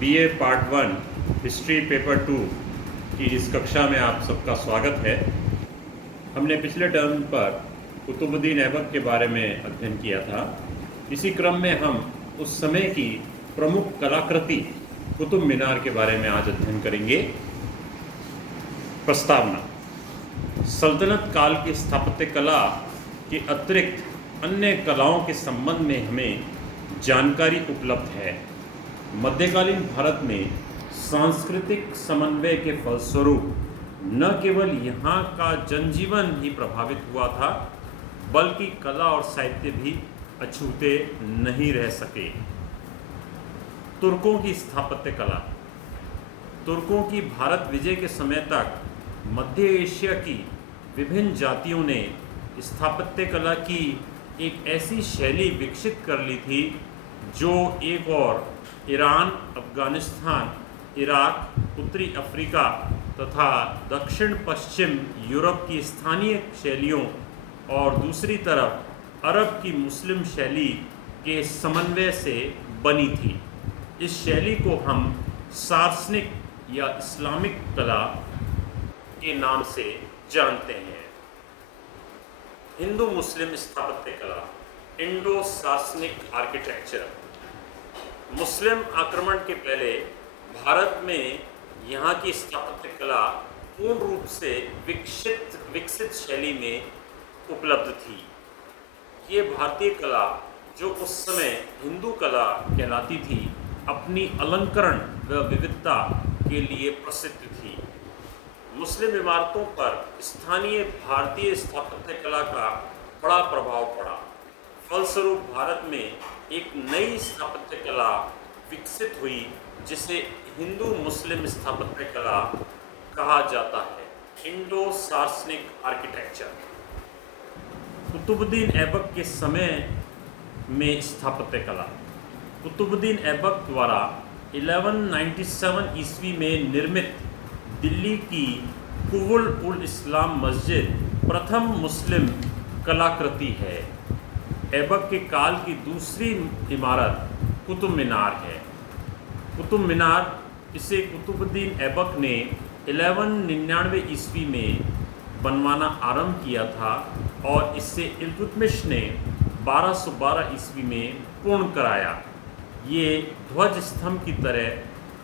BA part 1 history paper 2 की इस कक्षा में आप सबका स्वागत है। हमने पिछले टर्म पर कुतुबुद्दीन ऐबक के बारे में अध्ययन किया था। इसी क्रम में हम उस समय की प्रमुख कलाकृति कुतुब मीनार के बारे में आज अध्ययन करेंगे। प्रस्तावना: सल्तनत काल की स्थापत्य कला के अतिरिक्त अन्य कलाओं के संबंध में हमें जानकारी उपलब्ध है। मध्यकालीन भारत में सांस्कृतिक समन्वय के फलस्वरूप न केवल यहाँ का जनजीवन ही प्रभावित हुआ था, बल्कि कला और साहित्य भी अछूते नहीं रह सके। तुर्कों की स्थापत्य कला। तुर्कों की भारत विजय के समय तक मध्य एशिया की विभिन्न जातियों ने स्थापत्य कला की एक ऐसी शैली विकसित कर ली थी जो एक और ईरान, अफ़गानिस्तान, इराक, उत्तरी अफ्रीका तथा दक्षिण पश्चिम यूरोप की स्थानीय शैलियों और दूसरी तरफ अरब की मुस्लिम शैली के समन्वय से बनी थी। इस शैली को हम सार्सनिक या इस्लामिक कला के नाम से जानते हैं। हिंदू मुस्लिम स्थापत्य कला, इंडो सार्सनिक आर्किटेक्चर। मुस्लिम आक्रमण के पहले भारत में यहाँ की स्थापत्य कला पूर्ण रूप से विकसित शैली में उपलब्ध थी। ये भारतीय कला, जो उस समय हिंदू कला कहलाती थी, अपनी अलंकरण व विविधता के लिए प्रसिद्ध थी। मुस्लिम इमारतों पर स्थानीय भारतीय स्थापत्य कला का बड़ा प्रभाव पड़ा। फलस्वरूप भारत में एक नई स्थापत्य कला विकसित हुई जिसे हिंदू मुस्लिम स्थापत्य कला कहा जाता है, इंडो सार्सनिक आर्किटेक्चर। कुतुबुद्दीन ऐबक के समय में स्थापत्य कला। कुतुबुद्दीन ऐबक द्वारा 1197 ईस्वी में निर्मित दिल्ली की कुवुल उल इस्लाम मस्जिद प्रथम मुस्लिम कलाकृति है। ऐबक के काल की दूसरी इमारत कुतुब मीनार है। कुतुब मीनार, इसे कुतुबुद्दीन ऐबक ने 1199 ईस्वी में बनवाना आरंभ किया था और इसे इल्तुतमिश ने 1212 ईस्वी में पूर्ण कराया। ये ध्वज स्तंभ की तरह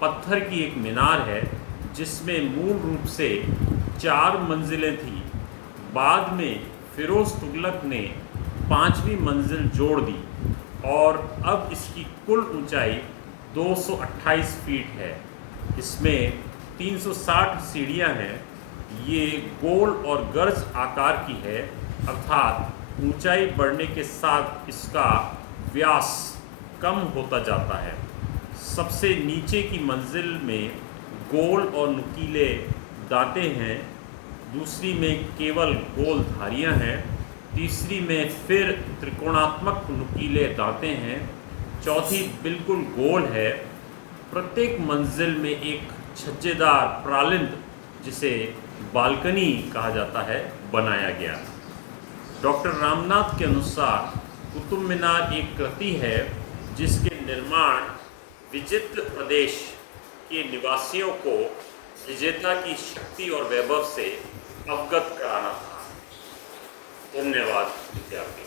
पत्थर की एक मीनार है जिसमें मूल रूप से 4 मंजिलें थीं। बाद में फिरोज तुगलक ने 5वीं मंजिल जोड़ दी और अब इसकी कुल ऊंचाई 228 फीट है। इसमें 360 सीढ़ियां हैं। ये गोल और गर्ज आकार की है, अर्थात ऊंचाई बढ़ने के साथ इसका व्यास कम होता जाता है। सबसे नीचे की मंजिल में गोल और नुकीले दांतें हैं, दूसरी में केवल गोल धारियां हैं, तीसरी में फिर त्रिकोणात्मक नुकीले दांतें हैं, चौथी बिल्कुल गोल है। प्रत्येक मंजिल में एक छज्जेदार प्रालिंद, जिसे बालकनी कहा जाता है, बनाया गया। डॉक्टर रामनाथ के अनुसार कुतुब मीनार एक कृति है जिसके निर्माण विचित्र प्रदेश के निवासियों को विजेता की शक्ति और वैभव से अवगत कराना था। धन्यवाद विद्यार्थी।